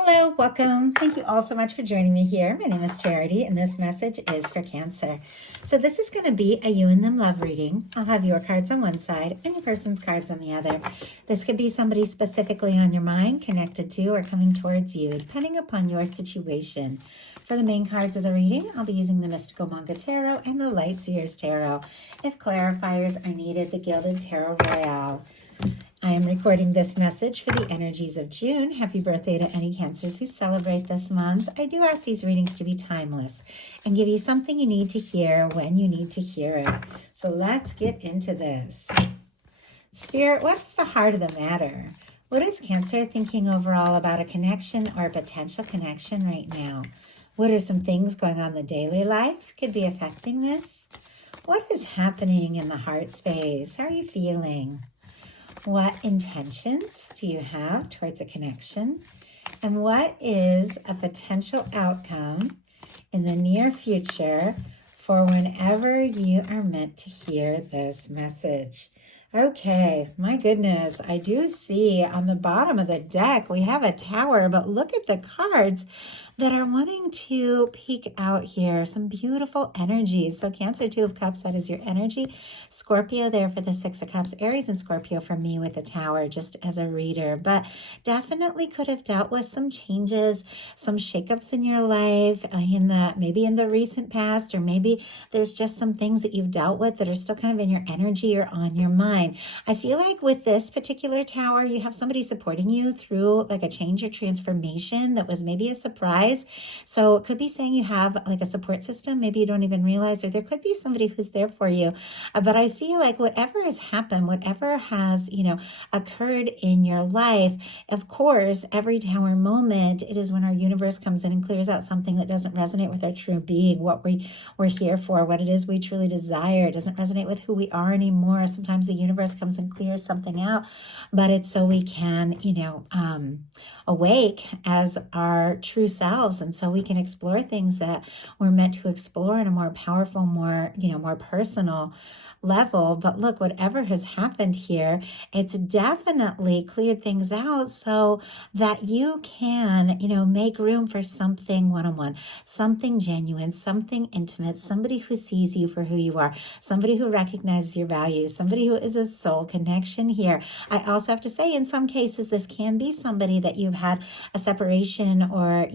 Hello, welcome. Thank you all so much for joining me here. My name is Charity, and this message is for Cancer. So this is going to be a you and them love reading. I'll have your cards on one side and your person's cards on the other. This could be somebody specifically on your mind, connected to, or coming towards you, depending upon your situation. For the main cards of the reading, I'll be using the Mystical Manga Tarot and the Light Seers Tarot. If clarifiers are needed, the Gilded Tarot Royale. I am recording this message for the energies of June. Happy birthday to any Cancers who celebrate this month. I do ask these readings to be timeless and give you something you need to hear when you need to hear it. So let's get into this. Spirit, what is the heart of the matter? What is Cancer thinking overall about a connection or a potential connection right now? What are some things going on in the daily life could be affecting this? What is happening in the heart space? How are you feeling? What intentions do you have towards a connection? And what is a potential outcome in the near future for whenever you are meant to hear this message? Okay, my goodness, I do see on the bottom of the deck we have a tower, but look at the cards that are wanting to peek out here. Some beautiful energies. So Cancer, Two of Cups, that is your energy. Scorpio there for the Six of Cups. Aries and Scorpio for me with the tower, just as a reader. But definitely could have dealt with some changes, some shakeups in your life, maybe in the recent past, or maybe there's just some things that you've dealt with that are still kind of in your energy or on your mind. I feel like with this particular tower, you have somebody supporting you through like a change or transformation that was maybe a surprise. So it could be saying you have like a support system, maybe you don't even realize, or there could be somebody who's there for you. But I feel like whatever has happened, whatever has, occurred in your life, of course, every tower moment, it is when our universe comes in and clears out something that doesn't resonate with our true being, what we're here for, what it is we truly desire. It doesn't resonate with who we are anymore. Sometimes the universe comes and clears something out, but it's so we can, awake as our true selves, and so we can explore things that we're meant to explore in a more powerful, more personal level. But look, whatever has happened here, it's definitely cleared things out so that you can, make room for something one-on-one, something genuine, something intimate, somebody who sees you for who you are, somebody who recognizes your values, somebody who is a soul connection here. I also have to say, in some cases, this can be somebody that you've had a separation or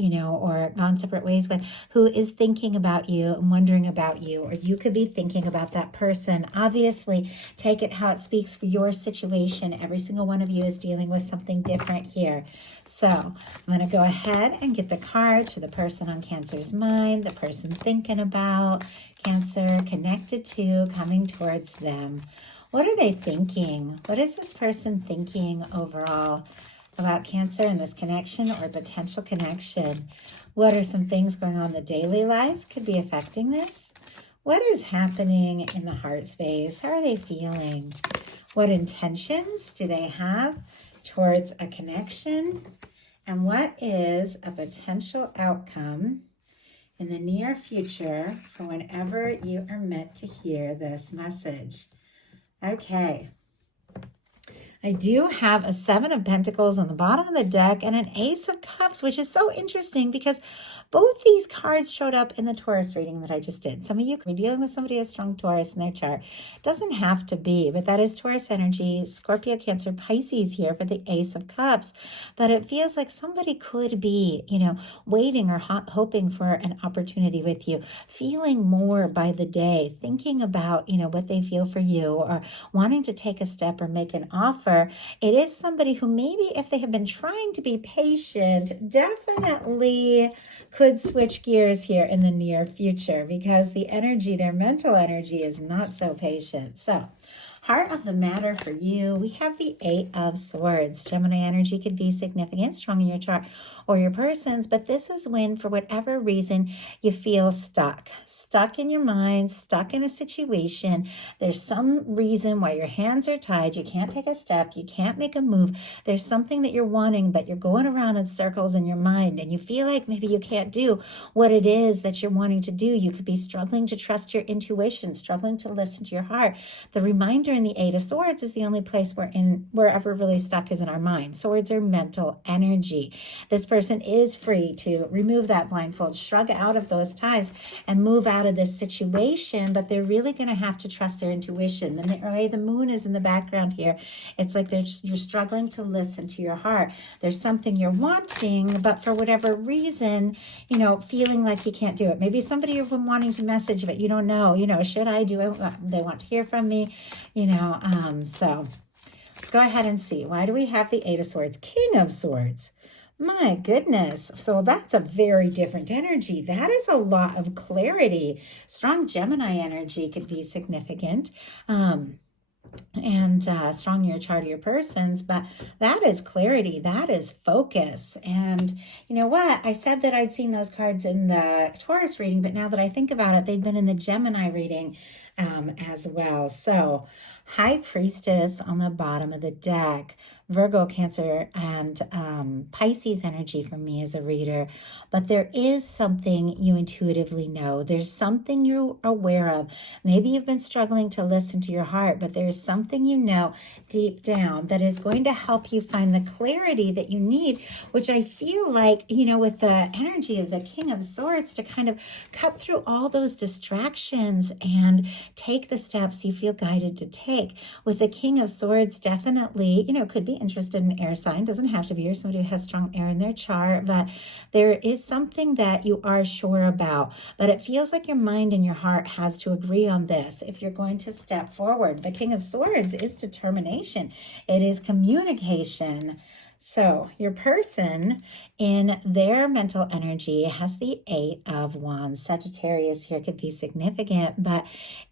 gone separate ways with, who is thinking about you and wondering about you, or you could be thinking about that person. Obviously, take it how it speaks for your situation. Every single one of you is dealing with something different here. So I'm going to go ahead and get the cards for the person on Cancer's mind, the person thinking about Cancer, connected to, coming towards them. What are they thinking? What is this person thinking overall about Cancer and this connection or potential connection? What are some things going on in the daily life could be affecting this? What is happening in the heart space? How are they feeling? What intentions do they have towards a connection? And what is a potential outcome in the near future for whenever you are meant to hear this message? Okay. I do have a Seven of Pentacles on the bottom of the deck and an Ace of Cups, which is so interesting because both these cards showed up in the Taurus reading that I just did. Some of you could be dealing with somebody who has strong Taurus in their chart. Doesn't have to be, but that is Taurus energy, Scorpio, Cancer, Pisces here for the Ace of Cups. But it feels like somebody could be, waiting or hoping for an opportunity with you, feeling more by the day, thinking about, what they feel for you, or wanting to take a step or make an offer. It is somebody who maybe, if they have been trying to be patient, definitely could switch gears here in the near future, because the energy, their mental energy, is not so patient. So heart of the matter for you, we have the Eight of Swords. Gemini energy could be significant, strong in your chart or your person's, but this is when, for whatever reason, you feel stuck in your mind, stuck in a situation. There's some reason why your hands are tied. You can't take a step. You can't make a move. There's something that you're wanting, but you're going around in circles in your mind, and you feel like maybe you can't do what it is that you're wanting to do. You could be struggling to trust your intuition, struggling to listen to your heart. The reminder and the Eight of Swords is the only place we're ever really stuck is in our mind. Swords are mental energy. This person is free to remove that blindfold, shrug out of those ties, and move out of this situation, but they're really going to have to trust their intuition. The moon is in the background here. It's like you're struggling to listen to your heart. There's something you're wanting, but for whatever reason, feeling like you can't do it. Maybe somebody you've been wanting to message, but you don't know, should I do it? They want to hear from me, so let's go ahead and see. Why do we have the Eight of Swords? King of Swords. My goodness. So that's a very different energy. That is a lot of clarity. Strong Gemini energy could be significant. And strong in your chart of your persons, but that is clarity, that is focus. And you know what, I said that I'd seen those cards in the Taurus reading, but now that I think about it, they'd been in the Gemini reading as well. So High Priestess on the bottom of the deck, Virgo, Cancer, and Pisces energy for me as a reader. But there is something you intuitively know. There's something you're aware of. Maybe you've been struggling to listen to your heart, but there's something you know deep down that is going to help you find the clarity that you need, which I feel like, with the energy of the King of Swords, to kind of cut through all those distractions and take the steps you feel guided to take. With the King of Swords, definitely, could be interested in air sign. Doesn't have to be, or somebody who has strong air in their chart, but there is something that you are sure about. But it feels like your mind and your heart has to agree on this if you're going to step forward. The King of Swords is determination. It is communication. So your person in their mental energy has the Eight of Wands. Sagittarius here could be significant, but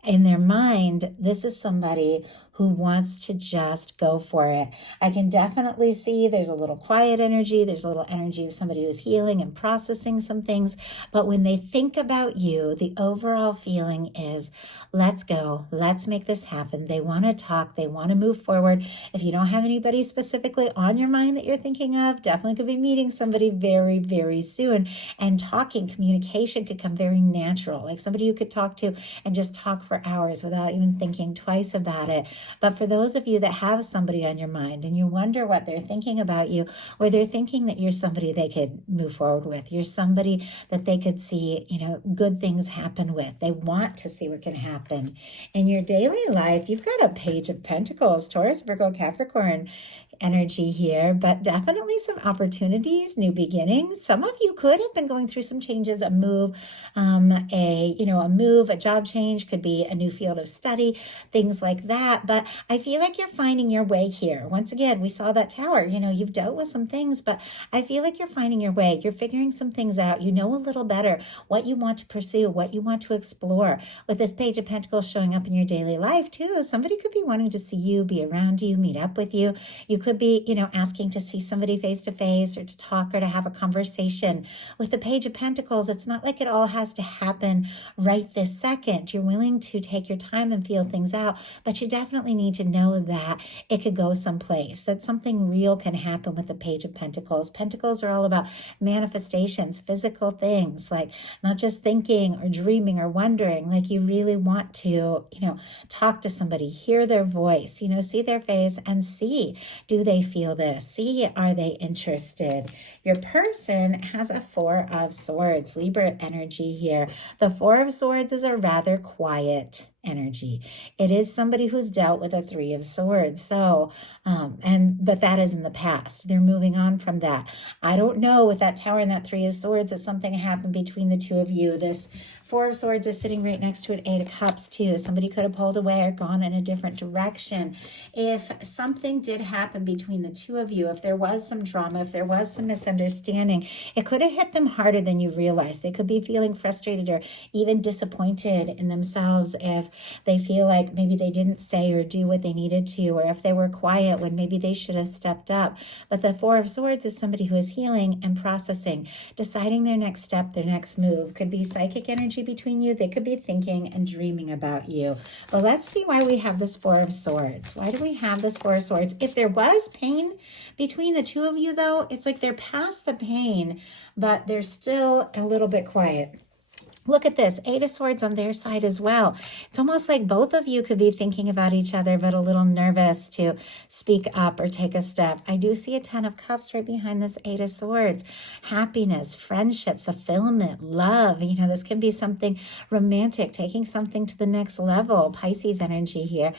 in their mind, this is somebody who wants to just go for it. I can definitely see there's a little quiet energy. There's a little energy of somebody who's healing and processing some things. But when they think about you, the overall feeling is, let's go. Let's make this happen. They want to talk. They want to move forward. If you don't have anybody specifically on your mind that you're thinking of, definitely could be meeting somebody very, very soon. And talking, communication could come very natural. Like somebody you could talk to and just talk for hours without even thinking twice about it. But for those of you that have somebody on your mind and you wonder what they're thinking about you, or they're thinking that you're somebody they could move forward with, you're somebody that they could see, good things happen with. They want to see what can happen. In your daily life, you've got a Page of Pentacles, Taurus, Virgo, Capricorn energy here, but definitely some opportunities, new beginnings. Some of you could have been going through some changes, a move, a job change, could be a new field of study, things like that. But I feel like you're finding your way here. Once again, we saw that tower, you've dealt with some things, but I feel like you're finding your way. You're figuring some things out. You know a little better what you want to pursue, what you want to explore. With this Page of Pentacles showing up in your daily life too, somebody could be wanting to see you, be around you, meet up with you. You could be, asking to see somebody face to face or to talk or to have a conversation. With the Page of Pentacles, it's not like it all has to happen right this second. You're willing to take your time and feel things out, but you definitely need to know that it could go someplace, that something real can happen with the Page of Pentacles. Pentacles are all about manifestations, physical things, like not just thinking or dreaming or wondering, like you really want to, talk to somebody, hear their voice, see their face and see, do they feel this? See, are they interested? Your person has a Four of Swords, Libra energy here. The Four of Swords is a rather quiet energy. It is somebody who's dealt with a Three of Swords. So, but that is in the past. They're moving on from that. I don't know, with that tower and that Three of Swords, if something happened between the two of you. This Four of Swords is sitting right next to an Eight of Cups too. Somebody could have pulled away or gone in a different direction. If something did happen between the two of you, if there was some drama, if there was some misunderstanding, it could have hit them harder than you realized. They could be feeling frustrated or even disappointed in themselves if they feel like maybe they didn't say or do what they needed to, or if they were quiet when maybe they should have stepped up. But the Four of Swords is somebody who is healing and processing, deciding their next step, their next move. Could be psychic energy between you. They could be thinking and dreaming about you. But let's see why we have this Four of Swords. Why do we have this Four of Swords? If there was pain between the two of you, though, it's like they're past the pain, but they're still a little bit quiet. Look at this, Eight of Swords on their side as well. It's almost like both of you could be thinking about each other, but a little nervous to speak up or take a step. I do see a Ten of Cups right behind this Eight of Swords. Happiness, friendship, fulfillment, love. You know, this can be something romantic, taking something to the next level. Pisces energy here.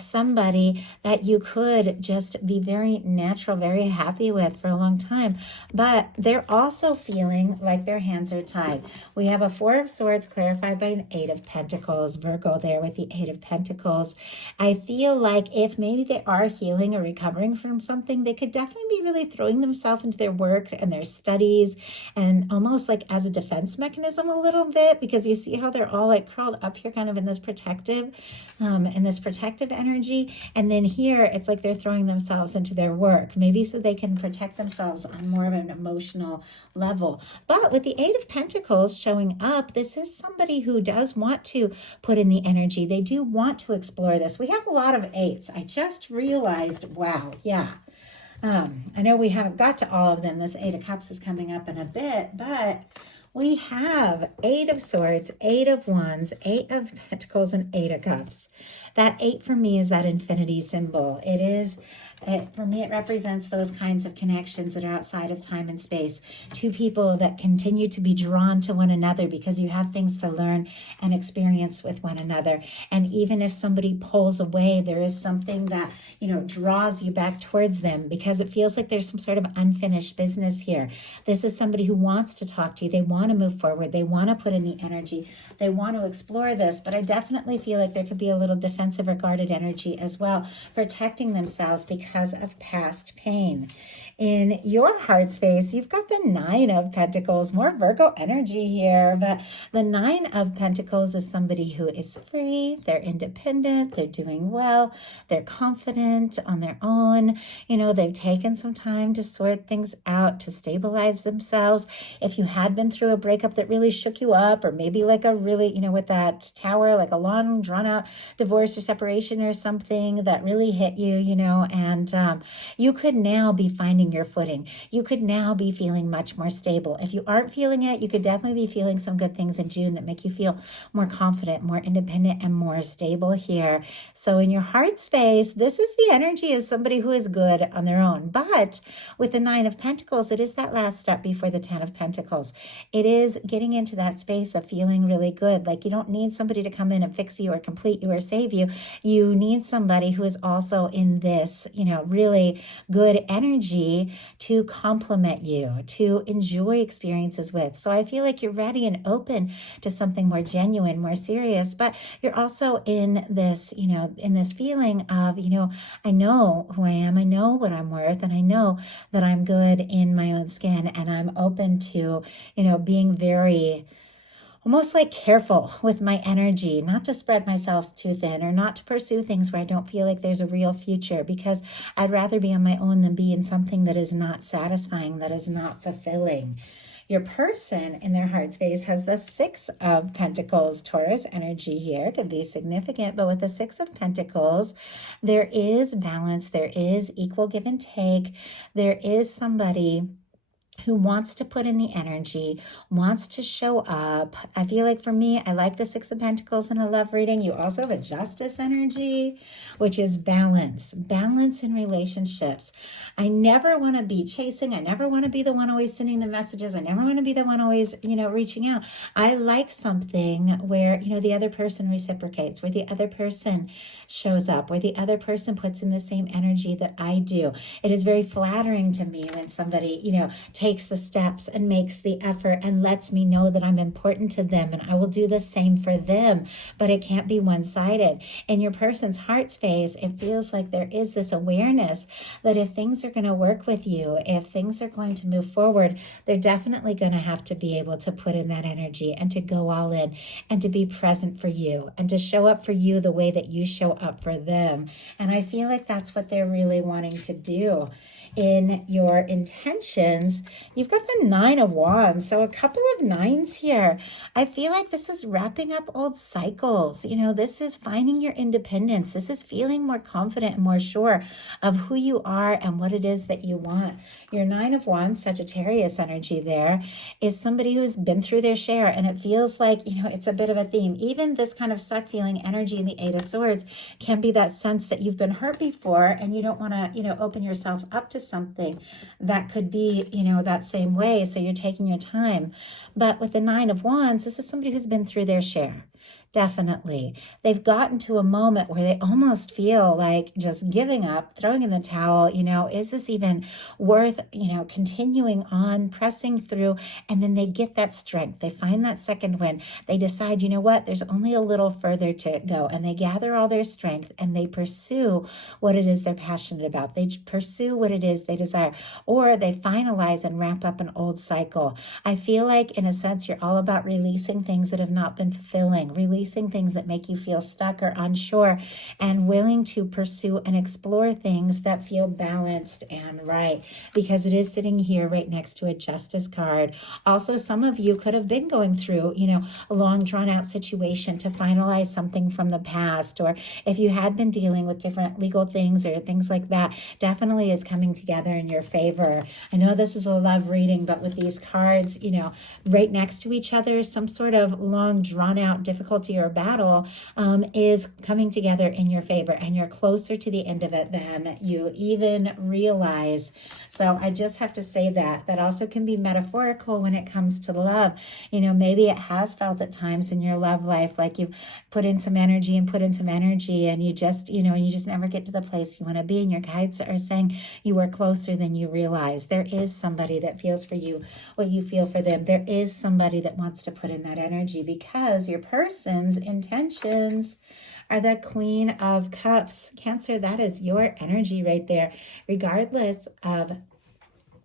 Somebody that you could just be very natural, very happy with for a long time. But they're also feeling like their hands are tied. We have a Four of Swords clarified by an Eight of Pentacles. Virgo there with the Eight of Pentacles. I feel like if maybe they are healing or recovering from something, they could definitely be really throwing themselves into their work and their studies, and almost like as a defense mechanism a little bit, because you see how they're all like curled up here kind of in this protective energy. And then here it's like they're throwing themselves into their work, maybe so they can protect themselves on more of an emotional level. But with the Eight of Pentacles showing up, this is somebody who does want to put in the energy. They do want to explore this. We have a lot of eights. I just realized, wow, yeah. I know we haven't got to all of them. This Eight of Cups is coming up in a bit, but we have Eight of Swords, Eight of Wands, Eight of Pentacles, and Eight of Cups. That eight for me is that infinity symbol. For me, it represents those kinds of connections that are outside of time and space. Two people that continue to be drawn to one another because you have things to learn and experience with one another. And even if somebody pulls away, there is something that, draws you back towards them, because it feels like there's some sort of unfinished business here. This is somebody who wants to talk to you. They want to move forward. They want to put in the energy. They want to explore this. But I definitely feel like there could be a little defensive or guarded energy as well, protecting themselves because of past pain. In your heart space, you've got the Nine of Pentacles, more Virgo energy here. But the Nine of Pentacles is somebody who is free, they're independent, they're doing well, they're confident on their own. They've taken some time to sort things out, to stabilize themselves. If you had been through a breakup that really shook you up, or maybe like a really, with that tower, like a long drawn out divorce or separation or something that really hit you, and you could now be finding your footing. You could now be feeling much more stable. If you aren't feeling it, you could definitely be feeling some good things in June that make you feel more confident, more independent, and more stable here. So in your heart space, this is the energy of somebody who is good on their own. But with the Nine of Pentacles, it is that last step before the Ten of Pentacles. It is getting into that space of feeling really good. Like, you don't need somebody to come in and fix you or complete you or save you. You need somebody who is also in this, really good energy to complement you, to enjoy experiences with. So I feel like you're ready and open to something more genuine, more serious, but you're also in this, in this feeling of, I know who I am, I know what I'm worth, and I know that I'm good in my own skin, and I'm open to, being very almost like careful with my energy, not to spread myself too thin, or not to pursue things where I don't feel like there's a real future, because I'd rather be on my own than be in something that is not satisfying, that is not fulfilling. Your person in their heart space has the Six of Pentacles. Taurus energy here could be significant, but with the Six of Pentacles, there is balance, there is equal give and take, there is somebody who wants to put in the energy, wants to show up. I feel like for me, I like the Six of Pentacles in a love reading. You also have a Justice energy, which is balance in relationships. I never want to be chasing. I never want to be the one always sending the messages. I never want to be the one always, reaching out. I like something where, the other person reciprocates, where the other person shows up, where the other person puts in the same energy that I do. It is very flattering to me when somebody, takes the steps and makes the effort and lets me know that I'm important to them, and I will do the same for them. But it can't be one-sided. In your person's heart space, it feels like there is this awareness that if things are going to work with you, if things are going to move forward, they're definitely going to have to be able to put in that energy and to go all in and to be present for you and to show up for you the way that you show up for them. And I feel like that's what they're really wanting to do. in your intentions, you've got the Nine of Wands. So a couple of nines here. I feel like this is wrapping up old cycles. This is finding your independence. This is feeling more confident and more sure of who you are and what it is that you want. Your Nine of Wands, Sagittarius energy there, is somebody who's been through their share, and it feels like, it's a bit of a theme. Even this kind of stuck feeling energy in the Eight of Swords can be that sense that you've been hurt before and you don't want to, open yourself up to something that could be, that same way. So you're taking your time. But with the Nine of Wands, this is somebody who's been through their share. Definitely. They've gotten to a moment where they almost feel like just giving up, throwing in the towel. Is this even worth, continuing on, pressing through? And then they get that strength. They find that second wind. They decide, what, there's only a little further to go. And they gather all their strength and they pursue what it is they're passionate about. They pursue what it is they desire, or they finalize and wrap up an old cycle. I feel like, in a sense, you're all about releasing things that have not been fulfilling, releasing things that make you feel stuck or unsure, and willing to pursue and explore things that feel balanced and right, because it is sitting here right next to a Justice card. Also, some of you could have been going through, a long drawn out situation to finalize something from the past, or if you had been dealing with different legal things or things like that, definitely is coming together in your favor. I know this is a love reading, but with these cards, right next to each other, some sort of long drawn out difficulty or battle is coming together in your favor, and you're closer to the end of it than you even realize. So I just have to say that also can be metaphorical when it comes to love. Maybe it has felt at times in your love life like you've put in some energy and you just, you just never get to the place you want to be, and your guides are saying you are closer than you realize. There is somebody that feels for you what you feel for them. There is somebody that wants to put in that energy, because your person's intentions are the Queen of Cups. Cancer, that is your energy right there, regardless of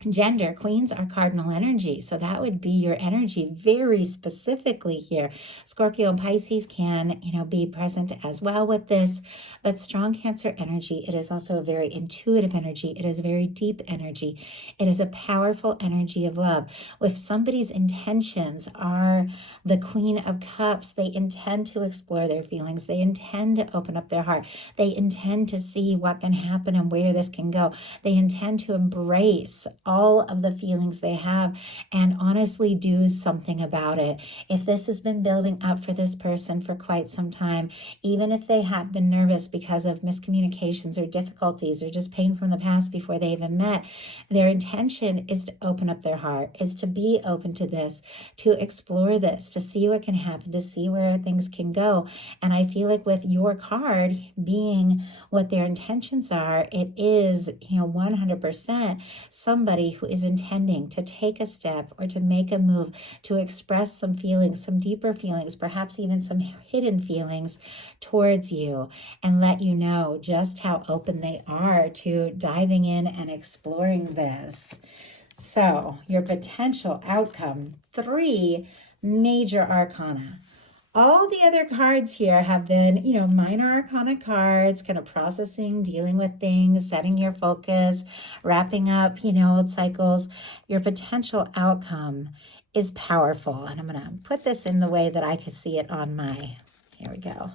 gender. Queens are cardinal energy, so that would be your energy very specifically here. Scorpio and Pisces can, be present as well with this, but strong Cancer energy, it is also a very intuitive energy. It is a very deep energy. It is a powerful energy of love. If somebody's intentions are the Queen of Cups, they intend to explore their feelings. They intend to open up their heart. They intend to see what can happen and where this can go. They intend to embrace all of the feelings they have and honestly do something about it. If this has been building up for this person for quite some time, even if they have been nervous because of miscommunications or difficulties or just pain from the past before they even met, their intention is to open up their heart, is to be open to this, to explore this, to see what can happen, to see where things can go. And I feel like with your card being what their intentions are, it is, 100% somebody who is intending to take a step or to make a move, to express some feelings, some deeper feelings, perhaps even some hidden feelings towards you, and let you know just how open they are to diving in and exploring this. So your potential outcome, 3 major arcana. All the other cards here have been, minor arcana cards, kind of processing, dealing with things, setting your focus, wrapping up, old cycles. Your potential outcome is powerful. And I'm going to put this in the way that I can see it on my, here we go,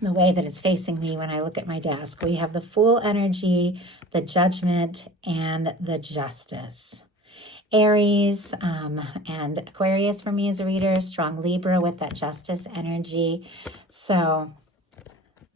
the way that it's facing me when I look at my desk. We have the Fool energy, the Judgment, and the Justice. Aries and Aquarius for me as a reader, strong Libra with that Justice energy. So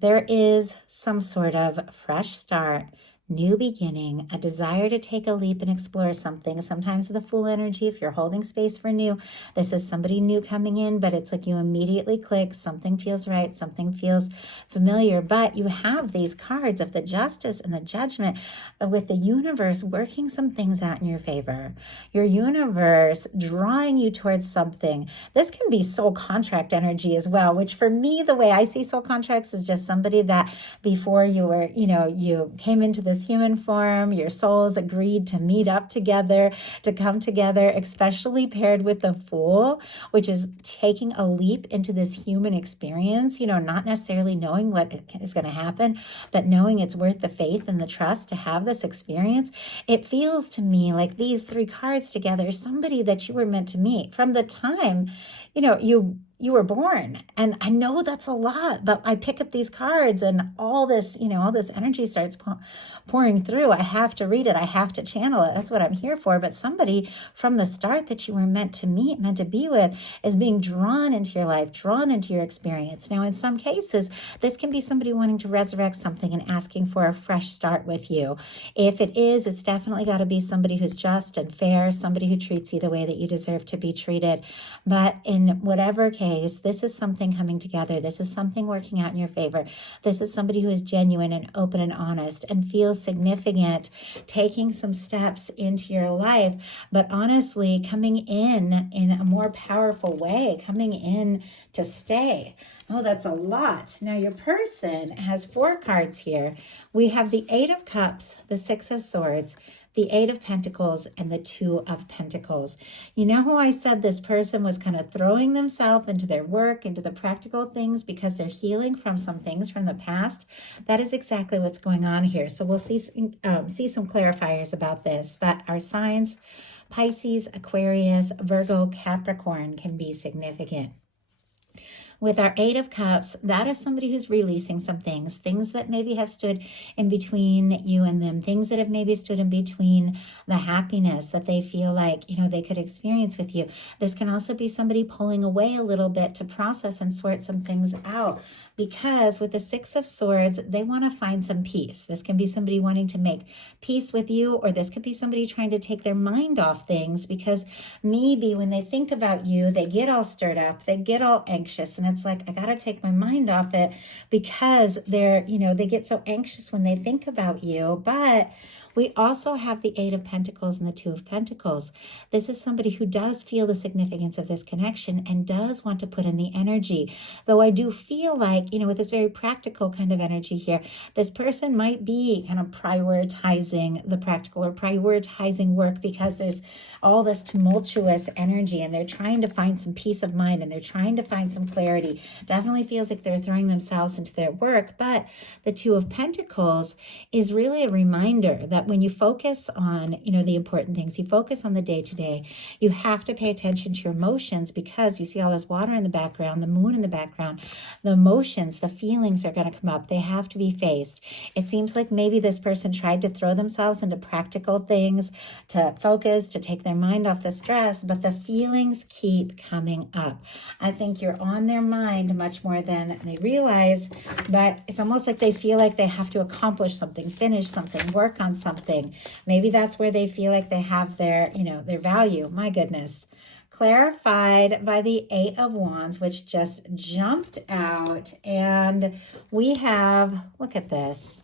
there is some sort of fresh start, new beginning, a desire to take a leap and explore something. Sometimes the Fool energy, if you're holding space for new, this is somebody new coming in, but it's like you immediately click, something feels right, something feels familiar. But you have these cards of the Justice and the Judgment with the universe working some things out in your favor. Your universe drawing you towards something. This can be soul contract energy as well, which for me, the way I see soul contracts is just somebody that before you were, you came into this this human form. Your souls agreed to meet up together, to come together, especially paired with the Fool, which is taking a leap into this human experience, not necessarily knowing what is going to happen, but knowing it's worth the faith and the trust to have this experience. It feels to me like these three cards together, somebody that you were meant to meet from the time, you were born. And I know that's a lot, but I pick up these cards and all this energy starts pouring through. I have to read it. I have to channel it. That's what I'm here for. But somebody from the start that you were meant to meet, meant to be with, is being drawn into your life, drawn into your experience. Now, in some cases, this can be somebody wanting to resurrect something and asking for a fresh start with you. If it is, it's definitely got to be somebody who's just and fair, somebody who treats you the way that you deserve to be treated. But in whatever case, this is something coming together. This is something working out in your favor. This is somebody who is genuine and open and honest and feels significant, taking some steps into your life, but honestly coming in a more powerful way, coming in to stay. Oh, that's a lot. Now your person has 4 cards here. We have the 8 of Cups, the 6 of Swords, the 8 of Pentacles, and the 2 of Pentacles. You know how I said this person was kind of throwing themselves into their work, into the practical things because they're healing from some things from the past? That is exactly what's going on here. So we'll see some clarifiers about this. But our signs, Pisces, Aquarius, Virgo, Capricorn, can be significant. With our 8 of Cups, that is somebody who's releasing some things that maybe have stood in between you and them, things that have maybe stood in between the happiness that they feel like, they could experience with you. This can also be somebody pulling away a little bit to process and sort some things out. Because with the 6 of Swords, they want to find some peace. This can be somebody wanting to make peace with you, or this could be somebody trying to take their mind off things because maybe when they think about you, they get all stirred up, they get all anxious, and it's like, I got to take my mind off it because they get so anxious when they think about you. But we also have the 8 of Pentacles and the 2 of Pentacles. This is somebody who does feel the significance of this connection and does want to put in the energy. Though I do feel like, with this very practical kind of energy here, this person might be kind of prioritizing the practical or prioritizing work because there's all this tumultuous energy and they're trying to find some peace of mind and they're trying to find some clarity. Definitely feels like they're throwing themselves into their work. But the 2 of Pentacles is really a reminder that when you focus on, the important things, you focus on the day-to-day, you have to pay attention to your emotions because you see all this water in the background, the moon in the background, the emotions, the feelings are going to come up. They have to be faced. It seems like maybe this person tried to throw themselves into practical things to focus, to take their mind off the stress, but the feelings keep coming up. I think you're on their mind much more than they realize, but it's almost like they feel like they have to accomplish something, finish something, work on something. Maybe that's where they feel like they have their value. My goodness. Clarified by the 8 of Wands, which just jumped out. And we have, look at this.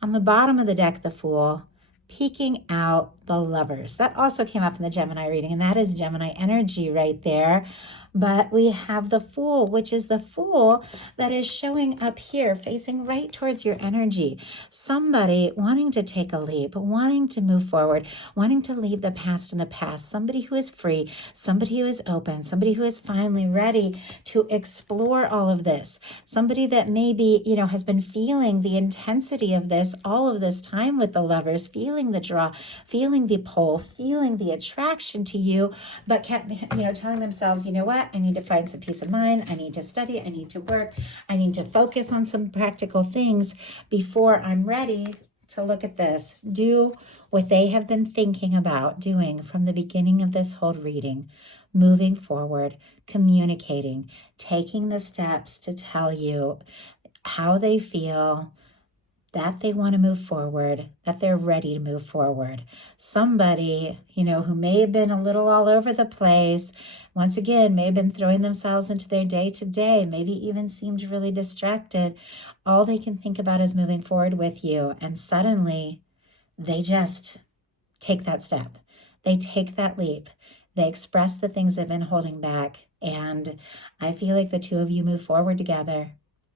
On the bottom of the deck, the Fool, peeking out the Lovers. That also came up in the Gemini reading, and that is Gemini energy right there. But we have the Fool, which is the Fool that is showing up here, facing right towards your energy. Somebody wanting to take a leap, wanting to move forward, wanting to leave the past in the past. Somebody who is free, somebody who is open, somebody who is finally ready to explore all of this. Somebody that maybe, has been feeling the intensity of this all of this time with the Lovers, feeling the draw, feeling the pull, feeling the attraction to you, but kept, telling themselves, you know what? I need to find some peace of mind. I need to study. I need to work. I need to focus on some practical things before I'm ready to look at this. Do what they have been thinking about doing from the beginning of this whole reading, moving forward, communicating, taking the steps to tell you how they feel, that they want to move forward, that they're ready to move forward. Somebody, who may have been a little all over the place, once again, may have been throwing themselves into their day-to-day, maybe even seemed really distracted. All they can think about is moving forward with you. And suddenly, they just take that step. They take that leap. They express the things they've been holding back. And I feel like the 2 of you move forward together.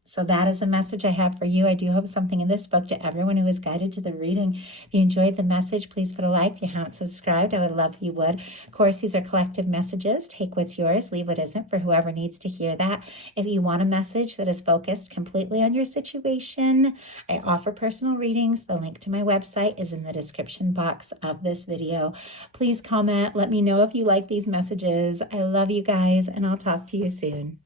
So that is the message I have for you. I do hope something in this spoke to everyone who was guided to the reading. If you enjoyed the message, please put a like. If you haven't subscribed, I would love if you would. Of course, these are collective messages. Take what's yours, leave what isn't for whoever needs to hear that. If you want a message that is focused completely on your situation, I offer personal readings. The link to my website is in the description box of this video. Please comment. Let me know if you like these messages. I love you guys, and I'll talk to you soon.